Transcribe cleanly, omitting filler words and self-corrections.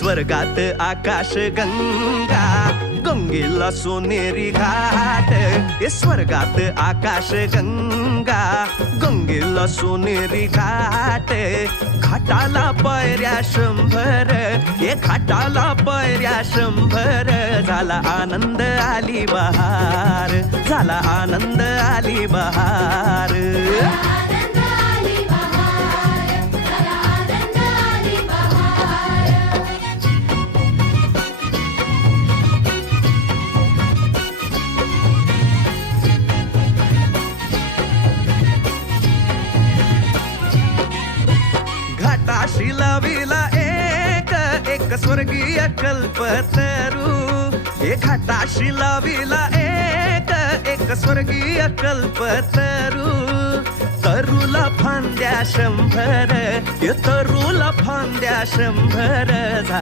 स्वर्गात आकाश गंगा, गंगेला सोनेरी घाट. स्वर्गात आकाश गंगा, गंगेला सोनेरी घाट. घाटाला पायऱ्या 100, घाटाला पायऱ्या 100. झाला आनंद आली बहार, झाला आनंद आली बहार. घाटाशी लाविला एक स्वर्गीय कल्पतरू. घाटाशी लाविला एक स्वर्गीय कल्पतरू. तरूला फांद्या 100, तरूला फांद्या 100.